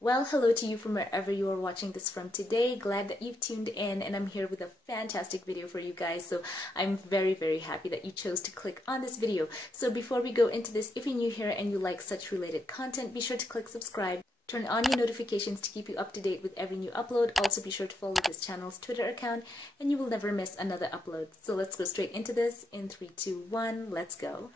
Well, hello to you from wherever you are watching this from today. Glad that you've tuned in, and I'm here with a fantastic video for you guys. So I'm very happy that you chose to click on this video. So before we go into this, if you're new here and you like such related content, be sure to click subscribe. Turn on your notifications to keep you up to date with every new upload. Also be sure to follow this channel's Twitter account and you will never miss another upload. So let's go straight into this in 3, 2, 1, let's go.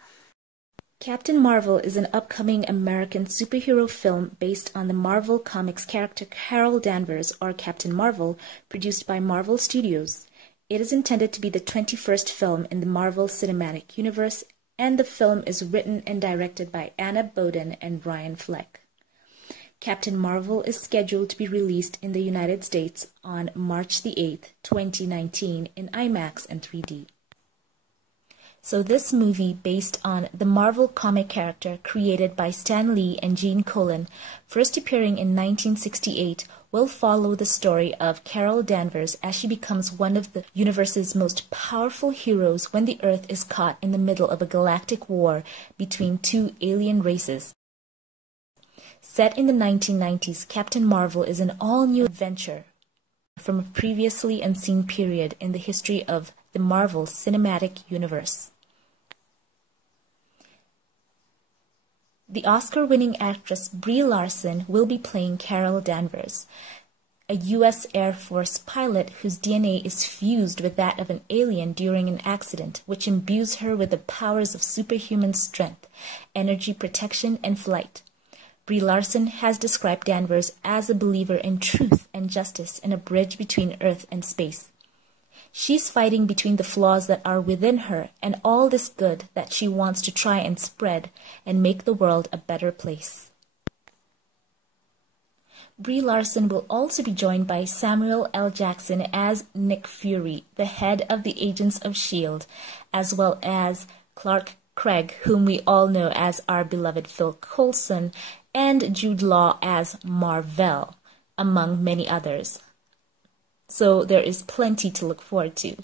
Captain Mar-vell is an upcoming American superhero film based on the Mar-vell Comics character Carol Danvers, or Captain Mar-vell, produced by Mar-vell Studios. It is intended to be the 21st film in the Mar-vell Cinematic Universe, and the film is written and directed by Anna Boden and Ryan Fleck. Captain Mar-vell is scheduled to be released in the United States on March the 8th, 2019 in IMAX and 3D. So this movie, based on the Mar-vell comic character created by Stan Lee and Gene Colan, first appearing in 1968, will follow the story of Carol Danvers as she becomes one of the universe's most powerful heroes when the Earth is caught in the middle of a galactic war between two alien races. Set in the 1990s, Captain Mar-vell is an all-new adventure from a previously unseen period in the history of the Mar-vell Cinematic Universe. The Oscar-winning actress Brie Larson will be playing Carol Danvers, a U.S. Air Force pilot whose DNA is fused with that of an alien during an accident, which imbues her with the powers of superhuman strength, energy protection, and flight. Brie Larson has described Danvers as a believer in truth and justice and a bridge between Earth and space. She's fighting between the flaws that are within her and all this good that she wants to try and spread and make the world a better place. Brie Larson will also be joined by Samuel L. Jackson as Nick Fury, the head of the Agents of S.H.I.E.L.D., as well as Clark Gregg, whom we all know as our beloved Phil Coulson, and Jude Law as Mar-vell, among many others. So there is plenty to look forward to.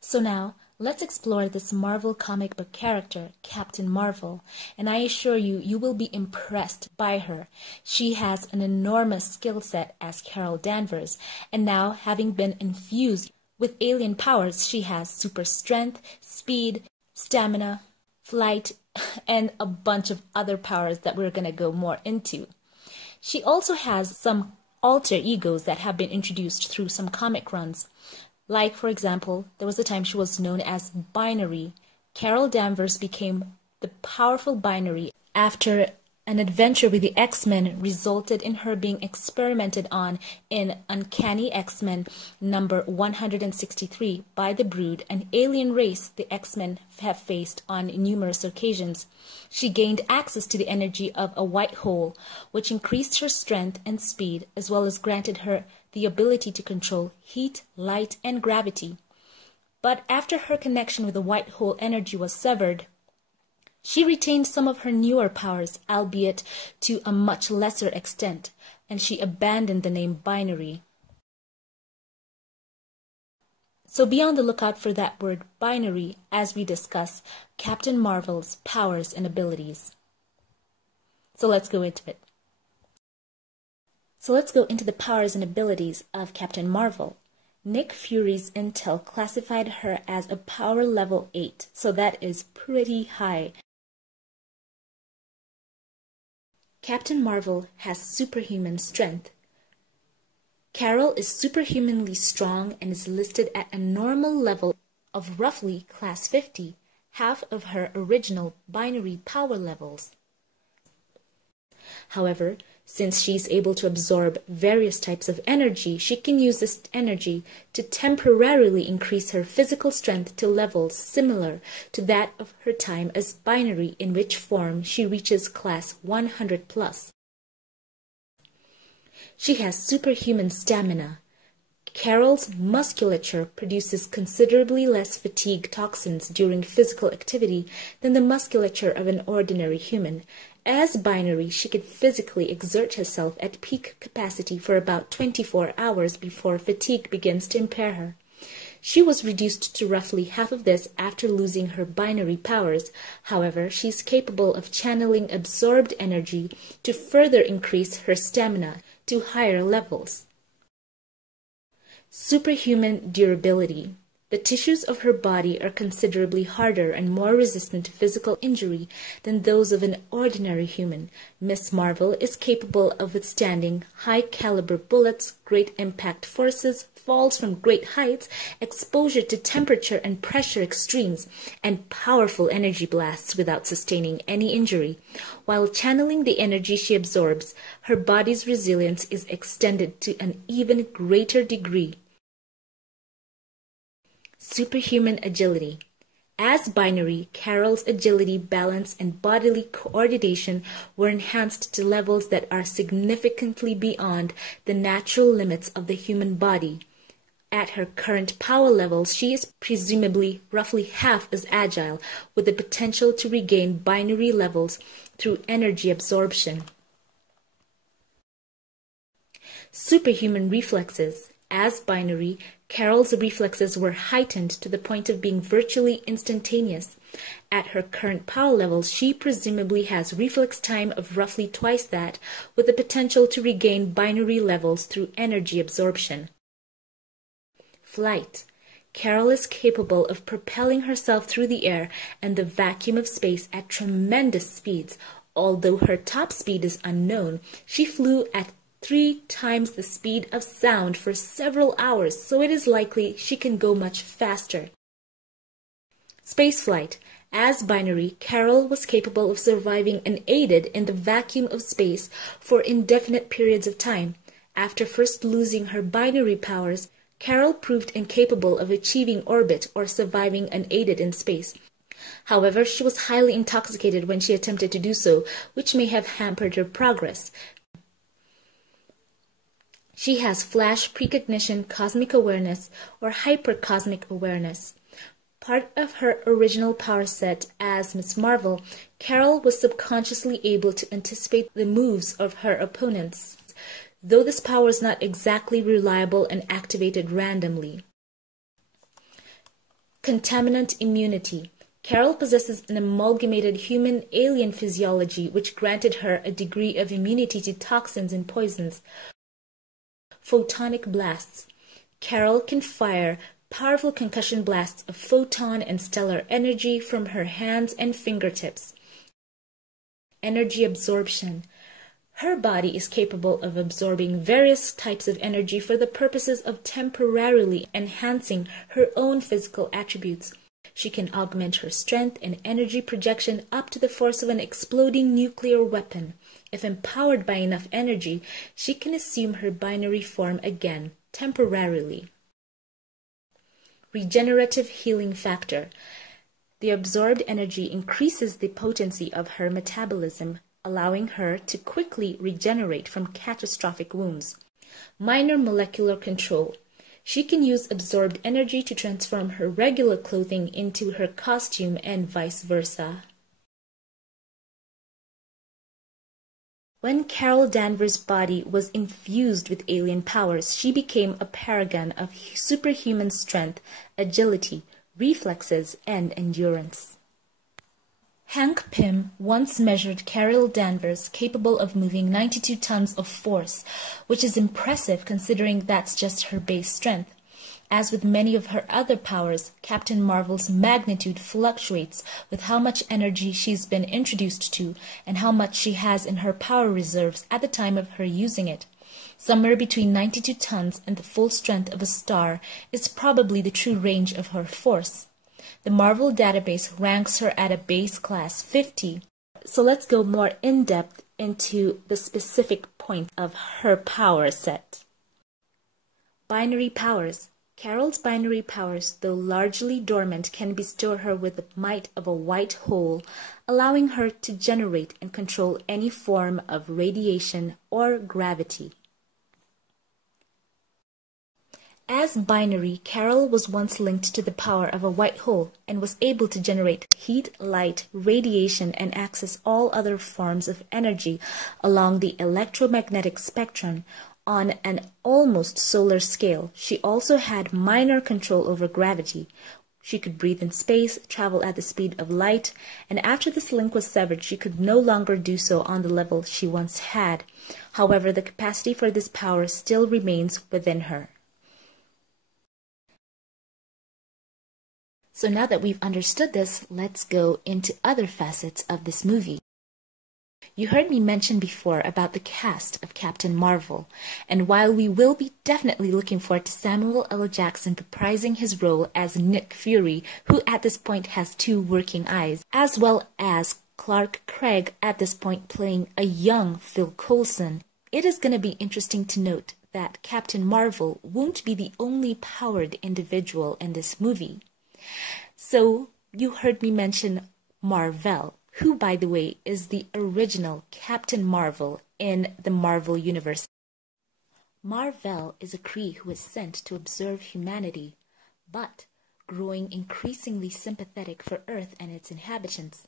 So now, let's explore this Mar-vell comic book character, Captain Mar-vell, and I assure you, you will be impressed by her. She has an enormous skill set as Carol Danvers, and now, having been infused with alien powers, she has super strength, speed, stamina, flight, and a bunch of other powers that we're going to go more into. She also has some alter egos that have been introduced through some comic runs. Like, for example, there was a time she was known as Binary. Carol Danvers became the powerful Binary after an adventure with the X-Men resulted in her being experimented on in Uncanny X-Men number 163 by the Brood, an alien race the X-Men have faced on numerous occasions. She gained access to the energy of a white hole, which increased her strength and speed, as well as granted her the ability to control heat, light, and gravity. But after her connection with the white hole energy was severed, she retained some of her newer powers, albeit to a much lesser extent, and she abandoned the name Binary. So be on the lookout for that word Binary as we discuss Captain Mar-vell's powers and abilities. So let's go into it. So let's go into the powers and abilities of Captain Mar-vell. Nick Fury's intel classified her as a power level 8, so that is pretty high. Captain Mar-vell has superhuman strength. Carol is superhumanly strong and is listed at a normal level of roughly class 50, half of her original Binary power levels. However, since she's able to absorb various types of energy, she can use this energy to temporarily increase her physical strength to levels similar to that of her time as Binary, in which form she reaches class 100+. She has superhuman stamina. Carol's musculature produces considerably less fatigue toxins during physical activity than the musculature of an ordinary human. As Binary, she could physically exert herself at peak capacity for about 24 hours before fatigue begins to impair her. She was reduced to roughly half of this after losing her binary powers. However, she's capable of channeling absorbed energy to further increase her stamina to higher levels. Superhuman durability. The tissues of her body are considerably harder and more resistant to physical injury than those of an ordinary human. Miss Mar-vell is capable of withstanding high-caliber bullets, great impact forces, falls from great heights, exposure to temperature and pressure extremes, and powerful energy blasts without sustaining any injury. While channeling the energy she absorbs, her body's resilience is extended to an even greater degree. Superhuman agility. As binary, Carol's agility, balance, and bodily coordination were enhanced to levels that are significantly beyond the natural limits of the human body. At her current power levels, she is presumably roughly half as agile, with the potential to regain binary levels through energy absorption. Superhuman reflexes. As binary, Carol's reflexes were heightened to the point of being virtually instantaneous. At her current power levels, she presumably has reflex time of roughly twice that, with the potential to regain binary levels through energy absorption. Flight. Carol is capable of propelling herself through the air and the vacuum of space at tremendous speeds. Although her top speed is unknown, she flew at 3 times the speed of sound for several hours, so it is likely she can go much faster. Spaceflight. As binary, Carol was capable of surviving unaided in the vacuum of space for indefinite periods of time. After first losing her binary powers, Carol proved incapable of achieving orbit or surviving unaided in space. However, she was highly intoxicated when she attempted to do so, which may have hampered her progress. She has flash precognition, cosmic awareness, or hypercosmic awareness. Part of her original power set as Miss Mar-vell, Carol was subconsciously able to anticipate the moves of her opponents, though this power is not exactly reliable and activated randomly. Contaminant immunity. Carol possesses an amalgamated human-alien physiology which granted her a degree of immunity to toxins and poisons. Photonic blasts. Carol can fire powerful concussion blasts of photon and stellar energy from her hands and fingertips. Energy absorption. Her body is capable of absorbing various types of energy for the purposes of temporarily enhancing her own physical attributes. She can augment her strength and energy projection up to the force of an exploding nuclear weapon. If empowered by enough energy, she can assume her binary form again, temporarily. Regenerative healing factor. The absorbed energy increases the potency of her metabolism, allowing her to quickly regenerate from catastrophic wounds. Minor molecular control. She can use absorbed energy to transform her regular clothing into her costume and vice versa. When Carol Danvers' body was infused with alien powers, she became a paragon of superhuman strength, agility, reflexes, and endurance. Hank Pym once measured Carol Danvers capable of moving 92 tons of force, which is impressive considering that's just her base strength. As with many of her other powers, Captain Mar-vell's magnitude fluctuates with how much energy she's been introduced to and how much she has in her power reserves at the time of her using it. Somewhere between 92 tons and the full strength of a star is probably the true range of her force. The Mar-vell database ranks her at a base class 50. So let's go more in-depth into the specific points of her power set. Binary powers. Carol's binary powers, though largely dormant, can bestow her with the might of a white hole, allowing her to generate and control any form of radiation or gravity. As binary, Carol was once linked to the power of a white hole and was able to generate heat, light, radiation, and access all other forms of energy along the electromagnetic spectrum. On an almost solar scale, she also had minor control over gravity. She could breathe in space, travel at the speed of light, and after this link was severed, she could no longer do so on the level she once had. However, the capacity for this power still remains within her. So now that we've understood this, let's go into other facets of this movie. You heard me mention before about the cast of Captain Mar-vell, and while we will be definitely looking forward to Samuel L. Jackson reprising his role as Nick Fury, who at this point has 2 working eyes, as well as Clark Gregg at this point playing a young Phil Coulson, it is going to be interesting to note that Captain Mar-vell won't be the only powered individual in this movie. So you heard me mention Mar-vell, who, by the way, is the original Captain Mar-vell in the Marvel Universe. Mar-vell is a Kree who is sent to observe humanity, but growing increasingly sympathetic for Earth and its inhabitants,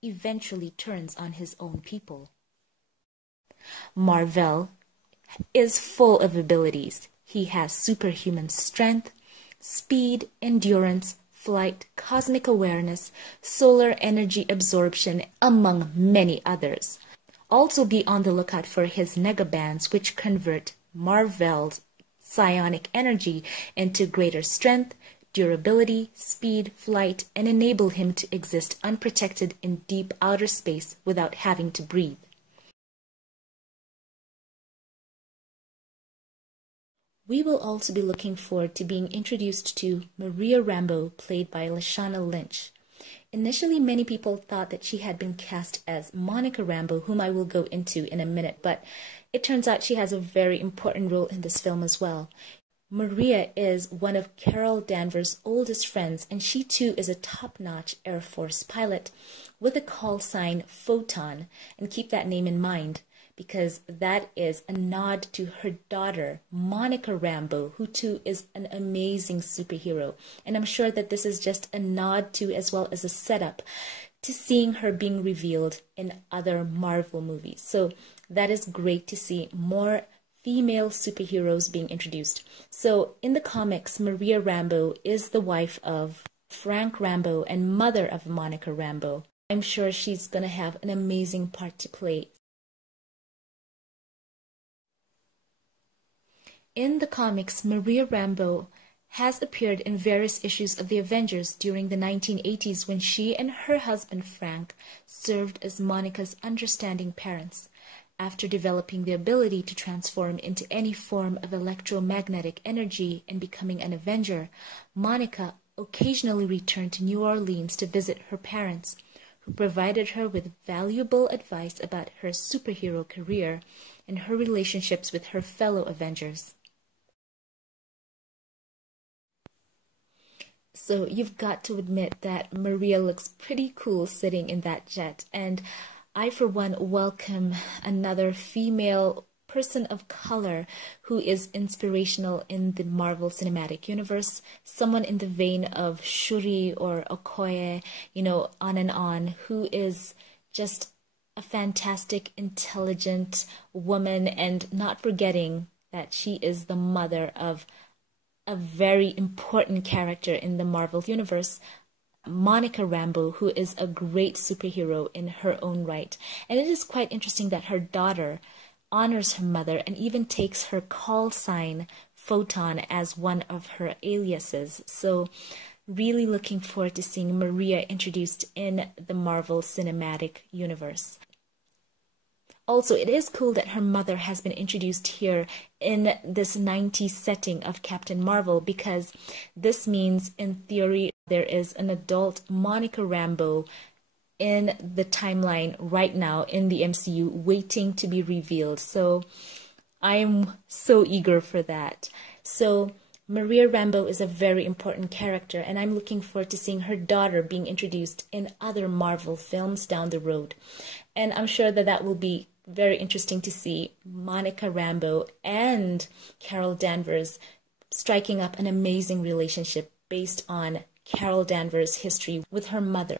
eventually turns on his own people. Mar-vell is full of abilities. He has superhuman strength, speed, endurance, flight, cosmic awareness, solar energy absorption, among many others. Also be on the lookout for his negabands, which convert Mar-vell's psionic energy into greater strength, durability, speed, flight, and enable him to exist unprotected in deep outer space without having to breathe. We will also be looking forward to being introduced to Maria Rambeau, played by Lashana Lynch. Initially, many people thought that she had been cast as Monica Rambeau, whom I will go into in a minute, but it turns out she has a very important role in this film as well. Maria is one of Carol Danvers' oldest friends, and she too is a top-notch Air Force pilot with a call sign Photon, and keep that name in mind, because that is a nod to her daughter, Monica Rambeau, who too is an amazing superhero. And I'm sure that this is just a nod to, as well as a setup to seeing her being revealed in other Marvel movies. So that is great to see more female superheroes being introduced. So in the comics, Maria Rambeau is the wife of Frank Rambeau and mother of Monica Rambeau. I'm sure she's going to have an amazing part to play. In the comics, Maria Rambeau has appeared in various issues of the Avengers during the 1980s when she and her husband Frank served as Monica's understanding parents. After developing the ability to transform into any form of electromagnetic energy and becoming an Avenger, Monica occasionally returned to New Orleans to visit her parents, who provided her with valuable advice about her superhero career and her relationships with her fellow Avengers. So you've got to admit that Maria looks pretty cool sitting in that jet, and I for one welcome another female person of color who is inspirational in the Marvel Cinematic Universe, someone in the vein of Shuri or Okoye, on, who is just a fantastic, intelligent woman, and not forgetting that she is the mother of a very important character in the Marvel Universe, Monica Rambeau, who is a great superhero in her own right. And it is quite interesting that her daughter honors her mother and even takes her call sign Photon as one of her aliases. So really looking forward to seeing Maria introduced in the Marvel Cinematic Universe. Also, it is cool that her mother has been introduced here in this 90s setting of Captain Mar-vell, because this means, in theory, there is an adult Monica Rambeau in the timeline right now in the MCU waiting to be revealed. So I'm so eager for that. So Maria Rambeau is a very important character, and I'm looking forward to seeing her daughter being introduced in other Marvel films down the road. And I'm sure that that will be very interesting to see Monica Rambeau and Carol Danvers striking up an amazing relationship based on Carol Danvers' history with her mother.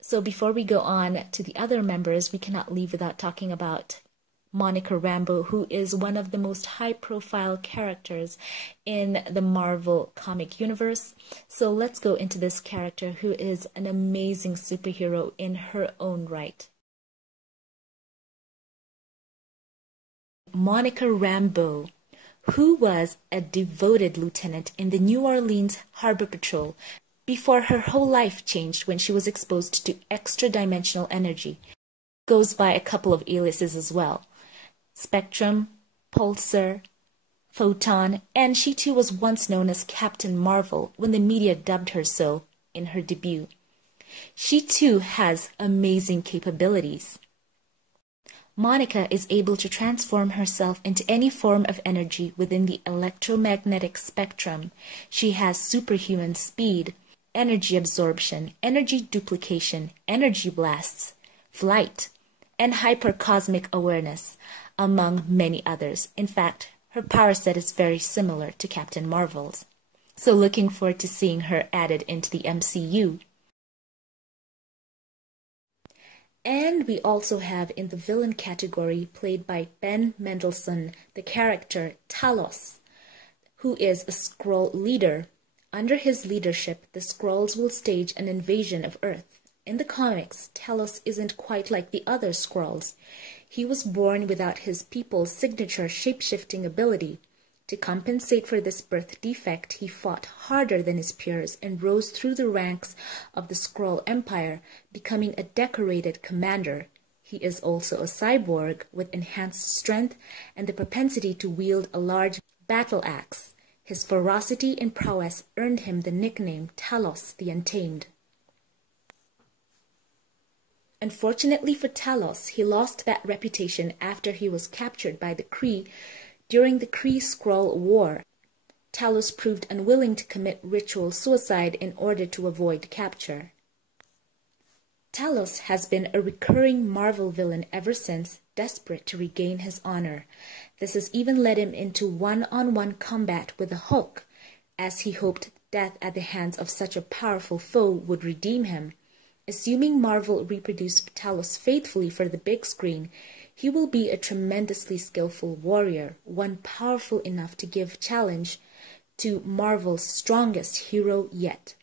So before we go on to the other members, we cannot leave without talking about Monica Rambeau, who is one of the most high-profile characters in the Mar-vell comic universe. So let's go into this character, who is an amazing superhero in her own right. Monica Rambeau, who was a devoted lieutenant in the New Orleans Harbor Patrol before her whole life changed when she was exposed to extra-dimensional energy. Goes by a couple of aliases as well: Spectrum, Pulsar, Photon, and she too was once known as Captain Mar-vell when the media dubbed her so in her debut. She too has amazing capabilities. Monica is able to transform herself into any form of energy within the electromagnetic spectrum. She has superhuman speed, energy absorption, energy duplication, energy blasts, flight, and hypercosmic awareness, among many others. In fact, her power set is very similar to Captain Mar-vell's. So looking forward to seeing her added into the MCU. And we also have in the villain category, played by Ben Mendelsohn, the character Talos, who is a Skrull leader. Under his leadership, the Skrulls will stage an invasion of Earth. In the comics, Talos isn't quite like the other Skrulls. He was born without his people's signature shape-shifting ability. To compensate for this birth defect, he fought harder than his peers and rose through the ranks of the Skrull Empire, becoming a decorated commander. He is also a cyborg with enhanced strength and the propensity to wield a large battle axe. His ferocity and prowess earned him the nickname Talos the Untamed. Unfortunately for Talos, he lost that reputation after he was captured by the Kree during the Kree-Skrull War. Talos proved unwilling to commit ritual suicide in order to avoid capture. Talos has been a recurring Mar-vell villain ever since, desperate to regain his honor. This has even led him into one-on-one combat with the Hulk, as he hoped death at the hands of such a powerful foe would redeem him. Assuming Mar-vell reproduced Talos faithfully for the big screen, he will be a tremendously skillful warrior, one powerful enough to give challenge to Mar-vell's strongest hero yet.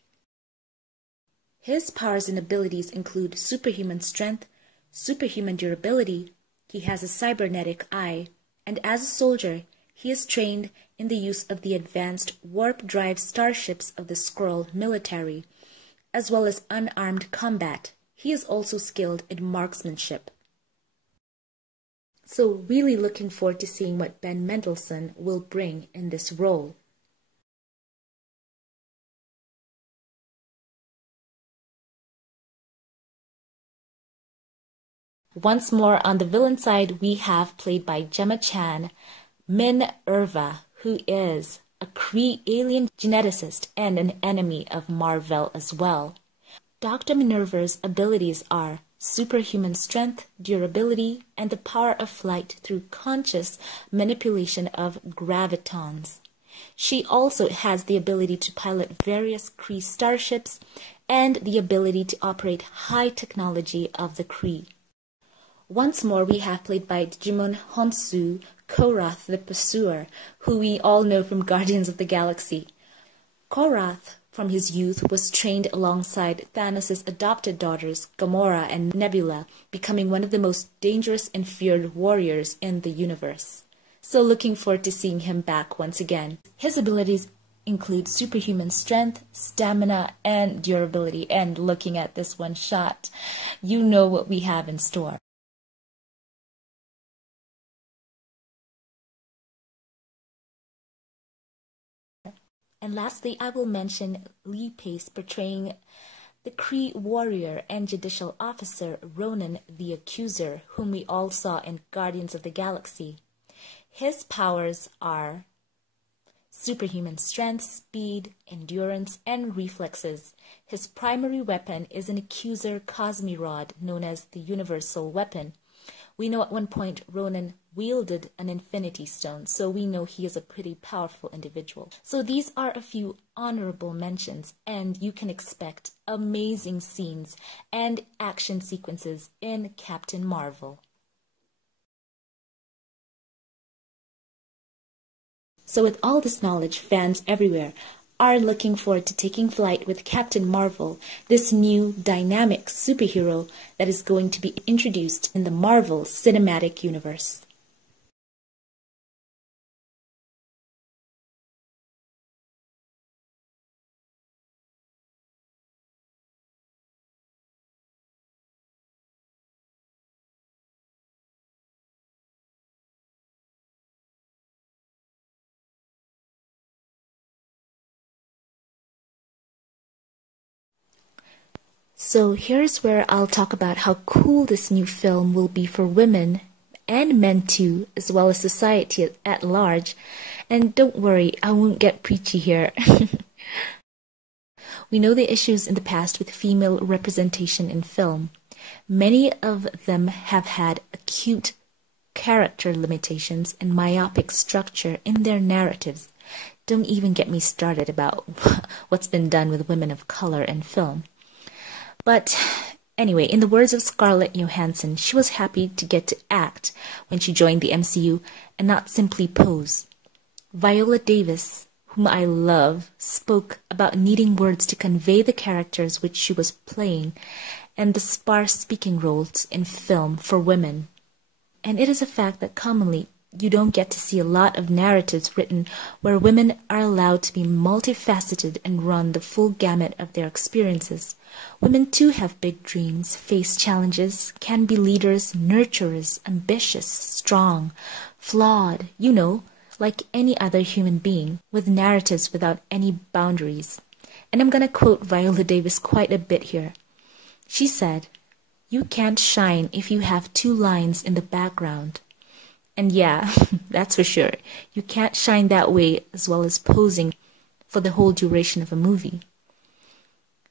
His powers and abilities include superhuman strength, superhuman durability, he has a cybernetic eye, and as a soldier, he is trained in the use of the advanced warp-drive starships of the Skrull military, as well as unarmed combat. He is also skilled in marksmanship. So really looking forward to seeing what Ben Mendelsohn will bring in this role. Once more on the villain side, we have, played by Gemma Chan, Minn Erva, who is a Kree alien geneticist and an enemy of Mar-vell as well. Dr. Minn Erva's abilities are superhuman strength, durability, and the power of flight through conscious manipulation of gravitons. She also has the ability to pilot various Kree starships and the ability to operate high technology of the Kree. Once more, we have, played by Jimon Honsu, Korath the Pursuer, who we all know from Guardians of the Galaxy. Korath, from his youth, was trained alongside Thanos' adopted daughters, Gamora and Nebula, becoming one of the most dangerous and feared warriors in the universe. So looking forward to seeing him back once again. His abilities include superhuman strength, stamina, and durability. And looking at this one shot, you know what we have in store. And lastly, I will mention Lee Pace portraying the Kree warrior and judicial officer Ronan the Accuser, whom we all saw in Guardians of the Galaxy. His powers are superhuman strength, speed, endurance, and reflexes. His primary weapon is an Accuser Cosmirod, known as the Universal Weapon. We know at one point Ronan wielded an Infinity Stone, so we know he is a pretty powerful individual. So these are a few honorable mentions, and you can expect amazing scenes and action sequences in Captain Mar-vell. So with all this knowledge, fans everywhere are looking forward to taking flight with Captain Mar-vell, this new dynamic superhero that is going to be introduced in the Mar-vell cinematic universe. So here's where I'll talk about how cool this new film will be for women and men too, as well as society at large. And don't worry, I won't get preachy here. We know the issues in the past with female representation in film. Many of them have had acute character limitations and myopic structure in their narratives. Don't even get me started about what's been done with women of color in film. But anyway, in the words of Scarlett Johansson, she was happy to get to act when she joined the MCU and not simply pose. Viola Davis, whom I love, spoke about needing words to convey the characters which she was playing and the sparse speaking roles in film for women. And it is a fact that commonly you don't get to see a lot of narratives written where women are allowed to be multifaceted and run the full gamut of their experiences. Women too have big dreams, face challenges, can be leaders, nurturers, ambitious, strong, flawed, like any other human being, with narratives without any boundaries. And I'm going to quote Viola Davis quite a bit here. She said, "You can't shine if you have two lines in the background." And yeah, that's for sure. You can't shine that way as well as posing for the whole duration of a movie.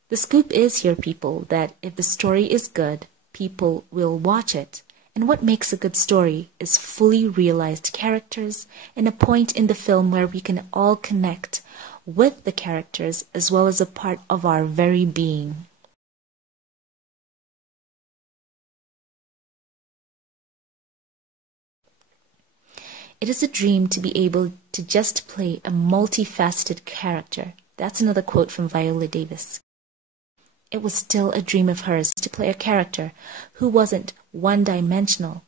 The scoop is here, people, that if the story is good, people will watch it. And what makes a good story is fully realized characters and a point in the film where we can all connect with the characters as well as a part of our very being. It is a dream to be able to just play a multifaceted character. That's another quote from Viola Davis. It was still a dream of hers to play a character who wasn't one-dimensional.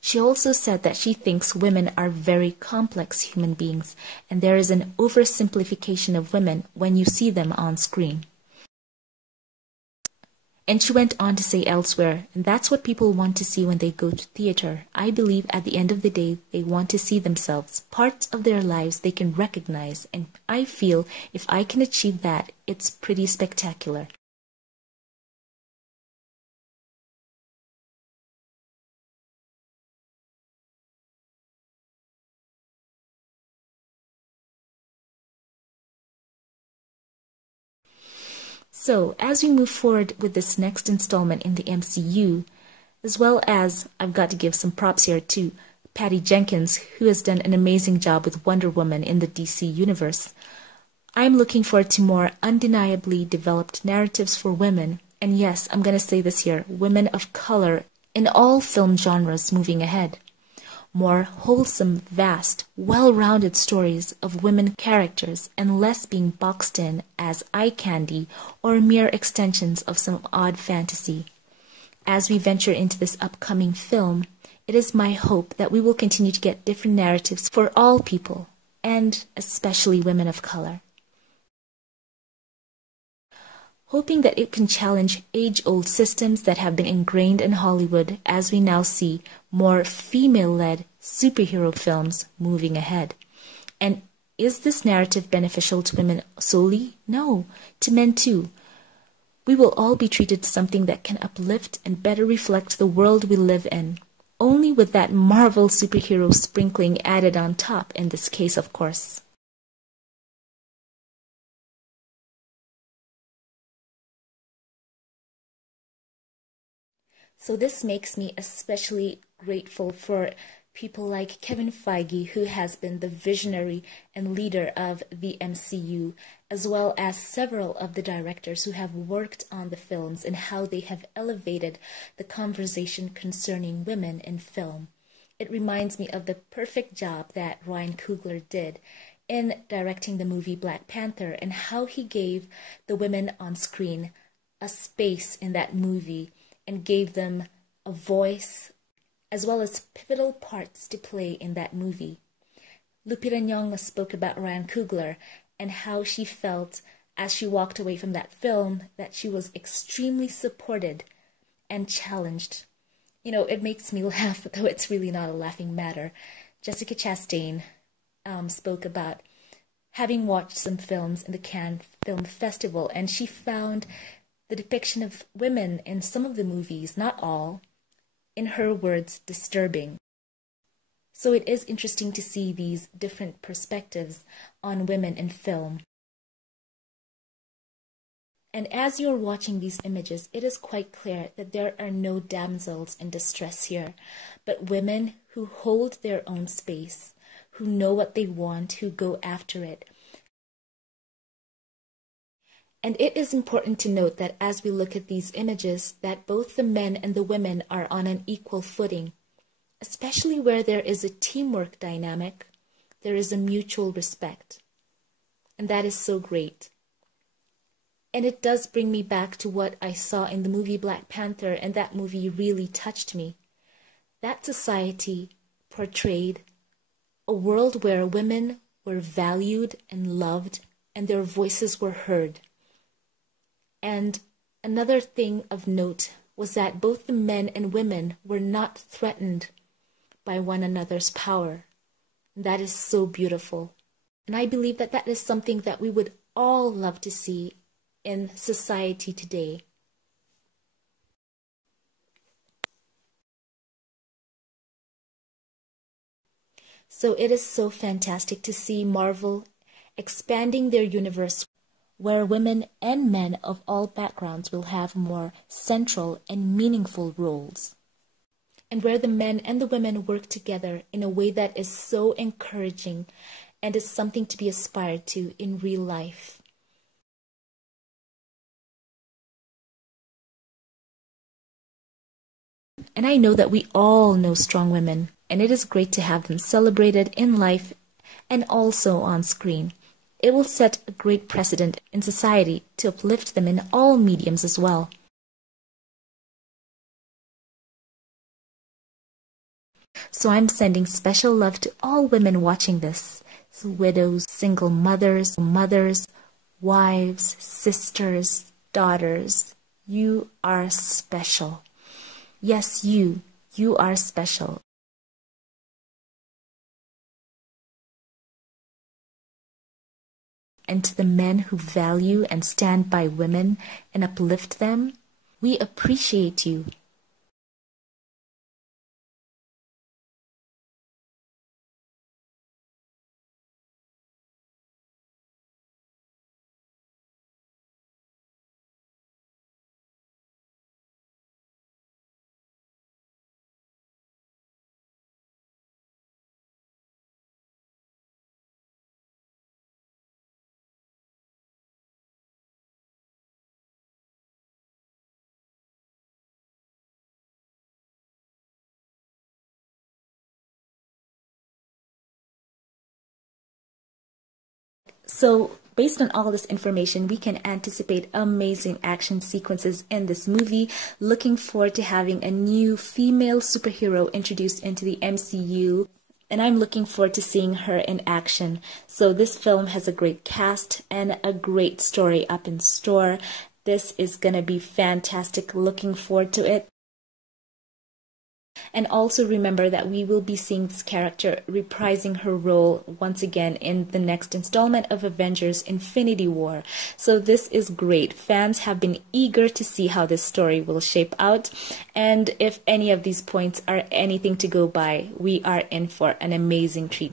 She also said that she thinks women are very complex human beings, and there is an oversimplification of women when you see them on screen. And she went on to say elsewhere, and that's what people want to see when they go to theater. I believe at the end of the day, they want to see themselves, parts of their lives they can recognize, and I feel if I can achieve that, it's pretty spectacular. So, as we move forward with this next installment in the MCU, as well as, I've got to give some props here to Patty Jenkins, who has done an amazing job with Wonder Woman in the DC universe, I'm looking forward to more undeniably developed narratives for women, and yes, I'm going to say this here, women of color in all film genres moving ahead. More wholesome, vast, well-rounded stories of women characters and less being boxed in as eye candy or mere extensions of some odd fantasy. As we venture into this upcoming film, it is my hope that we will continue to get different narratives for all people, and especially women of color. Hoping that it can challenge age-old systems that have been ingrained in Hollywood as we now see more female-led superhero films moving ahead. And is this narrative beneficial to women solely? No, to men too. We will all be treated to something that can uplift and better reflect the world we live in, only with that Mar-vell superhero sprinkling added on top in this case, of course. So this makes me especially grateful for people like Kevin Feige, who has been the visionary and leader of the MCU, as well as several of the directors who have worked on the films and how they have elevated the conversation concerning women in film. It reminds me of the perfect job that Ryan Coogler did in directing the movie Black Panther and how he gave the women on screen a space in that movie and gave them a voice as well as pivotal parts to play in that movie. Lupita Nyong'o spoke about Ryan Coogler and how she felt as she walked away from that film that she was extremely supported and challenged. You know, it makes me laugh, though it's really not a laughing matter. Jessica Chastain spoke about having watched some films in the Cannes Film Festival, and she found the depiction of women in some of the movies, not all, in her words, disturbing. So it is interesting to see these different perspectives on women in film. And as you're watching these images, it is quite clear that there are no damsels in distress here, but women who hold their own space, who know what they want, who go after it. And it is important to note that as we look at these images, that both the men and the women are on an equal footing, especially where there is a teamwork dynamic, there is a mutual respect. And that is so great. And it does bring me back to what I saw in the movie Black Panther, and that movie really touched me. That society portrayed a world where women were valued and loved, and their voices were heard. And another thing of note was that both the men and women were not threatened by one another's power. And that is so beautiful. And I believe that that is something that we would all love to see in society today. So it is so fantastic to see Mar-vell expanding their universe where women and men of all backgrounds will have more central and meaningful roles, and where the men and the women work together in a way that is so encouraging and is something to be aspired to in real life. And I know that we all know strong women, and it is great to have them celebrated in life and also on screen. It will set a great precedent in society to uplift them in all mediums as well. So I'm sending special love to all women watching this. So widows, single mothers, wives, sisters, daughters. You are special. Yes, you are special. And to the men who value and stand by women and uplift them, we appreciate you. So, based on all this information, we can anticipate amazing action sequences in this movie. Looking forward to having a new female superhero introduced into the MCU, and I'm looking forward to seeing her in action. So this film has a great cast and a great story up in store. This is gonna be fantastic. Looking forward to it. And also remember that we will be seeing this character reprising her role once again in the next installment of Avengers Infinity War. So this is great. Fans have been eager to see how this story will shape out. And if any of these points are anything to go by, we are in for an amazing treat.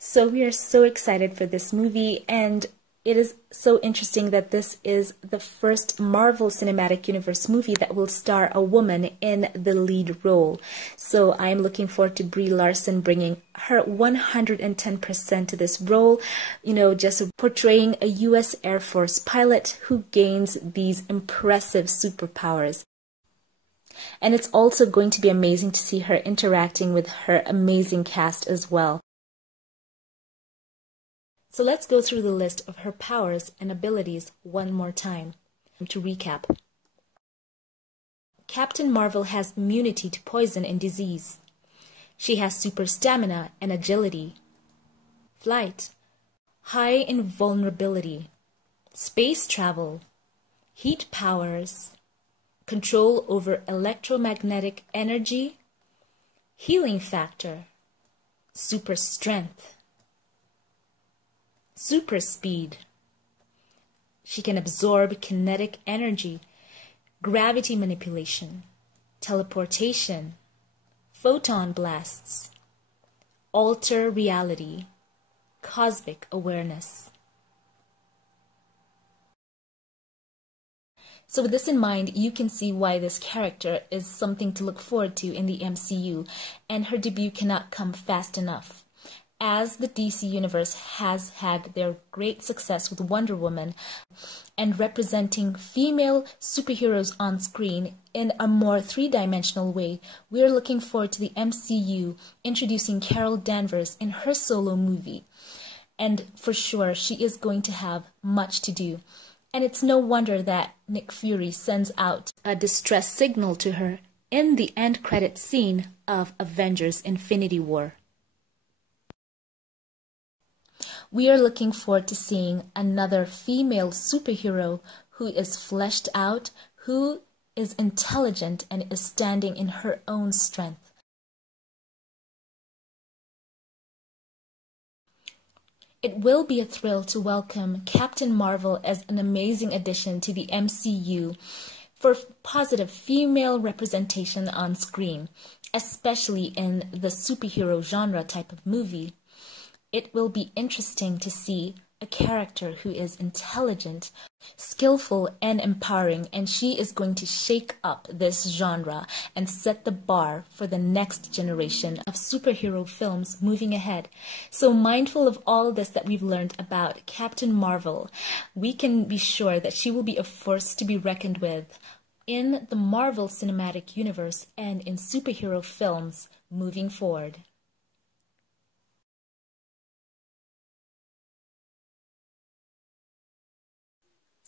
So we are so excited for this movie, and it is so interesting that this is the first Mar-vell Cinematic Universe movie that will star a woman in the lead role. So I am looking forward to Brie Larson bringing her 110% to this role, you know, just portraying a U.S. Air Force pilot who gains these impressive superpowers. And it's also going to be amazing to see her interacting with her amazing cast as well. So let's go through the list of her powers and abilities one more time. To recap, Captain Mar-vell has immunity to poison and disease. She has super stamina and agility, flight, high invulnerability, space travel, heat powers, control over electromagnetic energy, healing factor, super strength, super speed. She can absorb kinetic energy, gravity manipulation, teleportation, photon blasts, alter reality, cosmic awareness. So with this in mind, you can see why this character is something to look forward to in the MCU, and her debut cannot come fast enough. As the DC Universe has had their great success with Wonder Woman and representing female superheroes on screen in a more three-dimensional way, we are looking forward to the MCU introducing Carol Danvers in her solo movie. And for sure, she is going to have much to do. And it's no wonder that Nick Fury sends out a distress signal to her in the end credit scene of Avengers Infinity War. We are looking forward to seeing another female superhero who is fleshed out, who is intelligent and is standing in her own strength. It will be a thrill to welcome Captain Mar-vell as an amazing addition to the MCU for positive female representation on screen, especially in the superhero genre type of movie. It will be interesting to see a character who is intelligent, skillful, and empowering, and she is going to shake up this genre and set the bar for the next generation of superhero films moving ahead. So mindful of all this that we've learned about Captain Mar-vell, we can be sure that she will be a force to be reckoned with in the Marvel Cinematic Universe and in superhero films moving forward.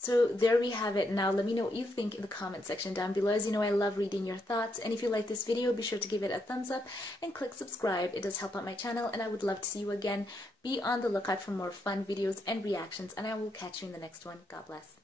So there we have it. Now let me know what you think in the comment section down below. As you know, I love reading your thoughts, and if you like this video, be sure to give it a thumbs up and click subscribe. It does help out my channel, and I would love to see you again. Be on the lookout for more fun videos and reactions, and I will catch you in the next one. God bless.